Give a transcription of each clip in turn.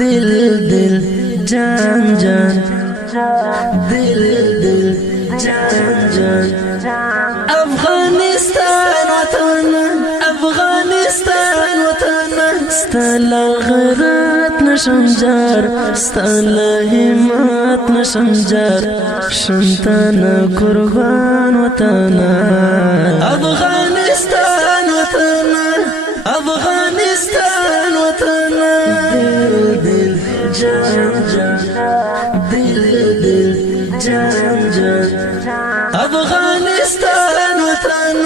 दिल दिल जान जान दिल दिल जान जान अफगानिस्तान वतन अफगानिस्तान वतन ستل غیرت نشم جار ستل همت نشم جار شمتن قربان وطن افغانستان وطن افغانستان وطن دل دل جان جان دل دل جان جان افغانستان وطن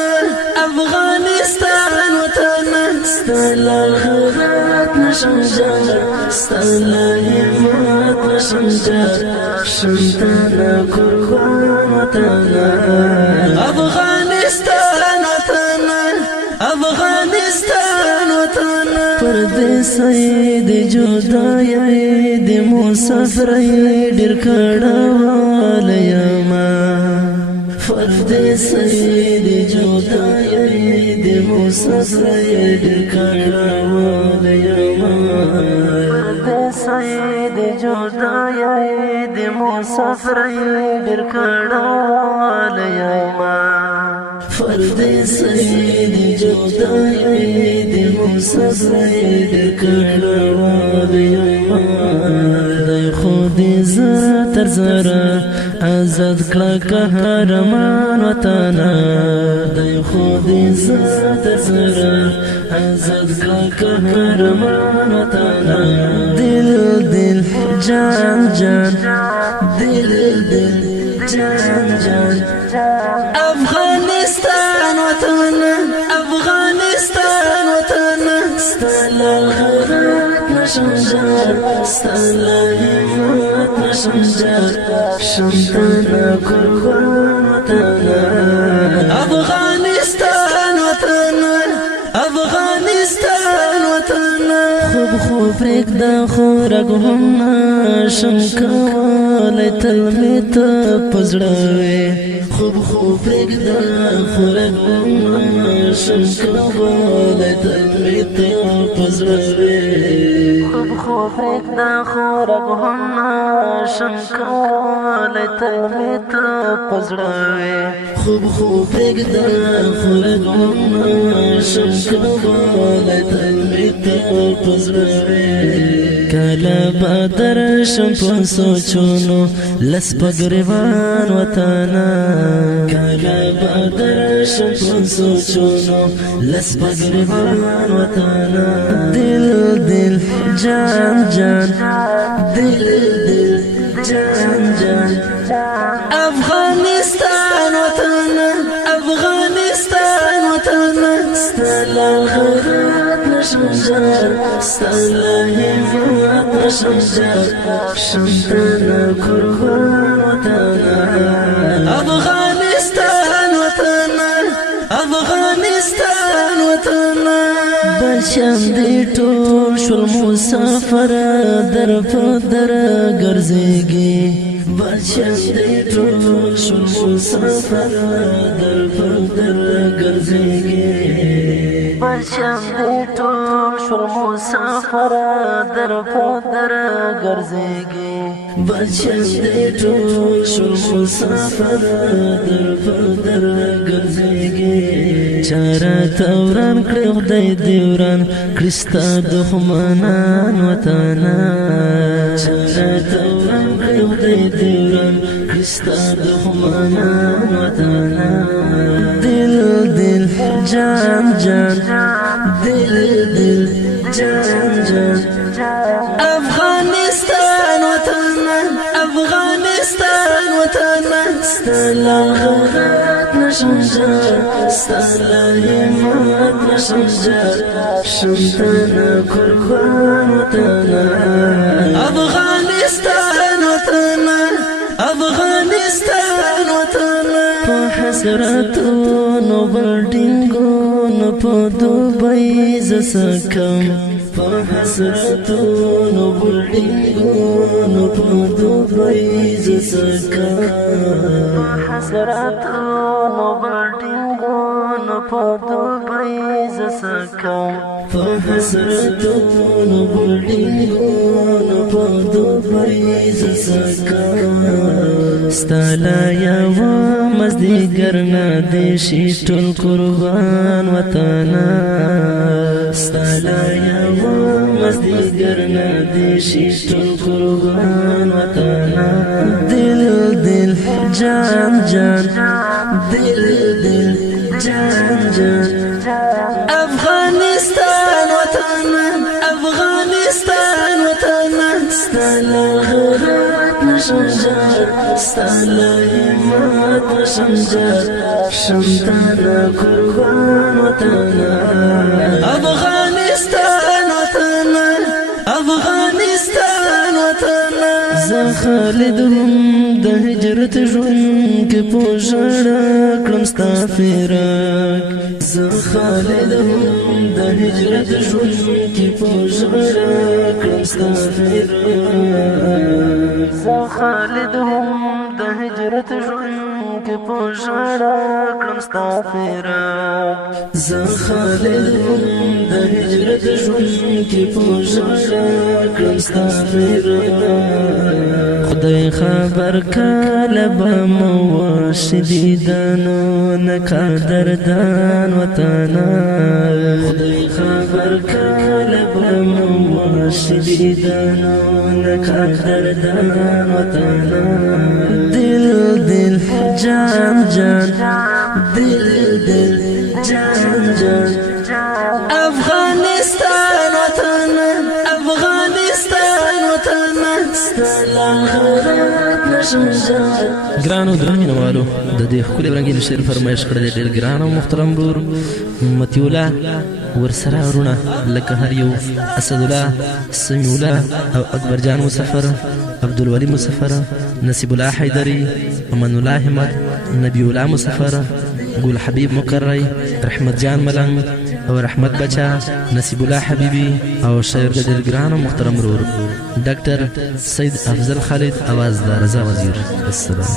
افغانستان وطن ستل غیرت نشم جار ستل همت نشم جار شمتن قربان وطن افغانستان وطن افغانستان وطن پردیسی دی جدائی دی مسافری ډیر کړهوال یما پردیسی دی جدائی دی مسافری ډیر کړهوال یما پردیسی دی جدائی دی مسافری ډیر کړهوال یما پردیسی دی جدائی دی مسافری ډیر کړهوال یما دی خودی زړه تر زړه آزاد کړه قهرمان وطن دی خودی زړه تر زړه آزاد کړه قهرمان وطن دل دل جان جان دل دل جان جان افغانستان وطن افغانستان وطن ستل غیرت نشم جار ستل همت نشم جار شمتن قربان وطن افغانستان وطن افغانستان وطن خوب خوب پرېږده خو رګ هم نشم کولی تل مې ته په زړه وې خوب خوب پرېږده خو رګ هم نشم کولی تل مې ته په زړه وې خوب خوب پرېږده خو رګ هم نشم کولی تل مې ته په زړه وې خوب خوب پرېږده خو رګ هم نشم کولی تل مې ته په زړه وې کله به درشم په سوچونو لس په ګریوان وطن کله به درشم په سوچونو لس په ګریوان وطن دل دل جان جان دل دل جان جان افغانستان وطن افغانستان وطن ستل غیرت نشم جار ستل همت نشم جار شمتن قربان وطن افغانستان وطن افغانستان وطن بچم دی ټول شول مسافر در په در ګرځېږي بچم دی ټول شول مسافر در په در ګرځېږي بچم دی ټول شول مسافر در په در ګرځېږي بچم دی ټول شول مسافر در په در ګرځېږي چاره توران کړی خدای دی وران کړي ستا دښمنان وطن چاره توران کړی خدای دی وران کړي ستا دښمنان وطن دل دل جان جان دل دل جان جان افغانستان وطن افغانستان وطن ستل غیرت نشم جار ستل همت نشم جار شمتن قربان وطن افغانستان وطن افغانستان وطن په حسرتونو بلډینګونو په دوبۍ زه څه کم په حسرتونو بلډینګونو په دوبۍ زه څه کم په حسرتونو بلډینګونو نو پدوبای زسکم په حسرتونو بډینګو نو پدوبای زسکم ستالا یو مزدګر نه دې شي ټول قربان وطن ستالا یو مزدګر نه دې شي ټول قربان وطن دل دل جان جان دل دل جان جان افغانستان وطن افغانستان وطن ستالا غرات نشنجار ستالا ایمات نشنجار شمتانا قربان وطن افغانستان وطن افغانستان وطن زه خالد هم د هجرت ژوند کې په ژړا کړم ستا فراق زه خالد هم د هجرت ژوند کې په ژړا کړم ستا فراق زه خالد هم د هجرت ژوند کې په ژړا کړم ستا فراق زه خالد هم د هجرت ژوند کې په ژړا کړم ستا فراق خدای خبر کله به مو شدیدانو نکا دردان وطن خدای خبر کله به مو شدیدانو نکا دردان وطن دل دل جان جان دل دل جان جان افغانستان وطن افغانستان وطن ستالا غرات نشنجار ګرانو درمینوالو د دې ښکلي رنګین شعر فرمایش کړی دی ډېر ګران او محترم ورور مطیع الله ورسره ورونه لکه هر یو اسدالله سمیع الله او اکبر جان مسفر عبدالولي مسفر نصیب الله حیدري امان الله احمد نبی الله مسفر ګل حبیب مقرری رحمت جان ملنګ او رحمت بچا نصیب الله حبیبی او شاعر د ډېر ګران او محترم ورور ډاکټر سید افضل خالد اواز د رضا وزیر السلام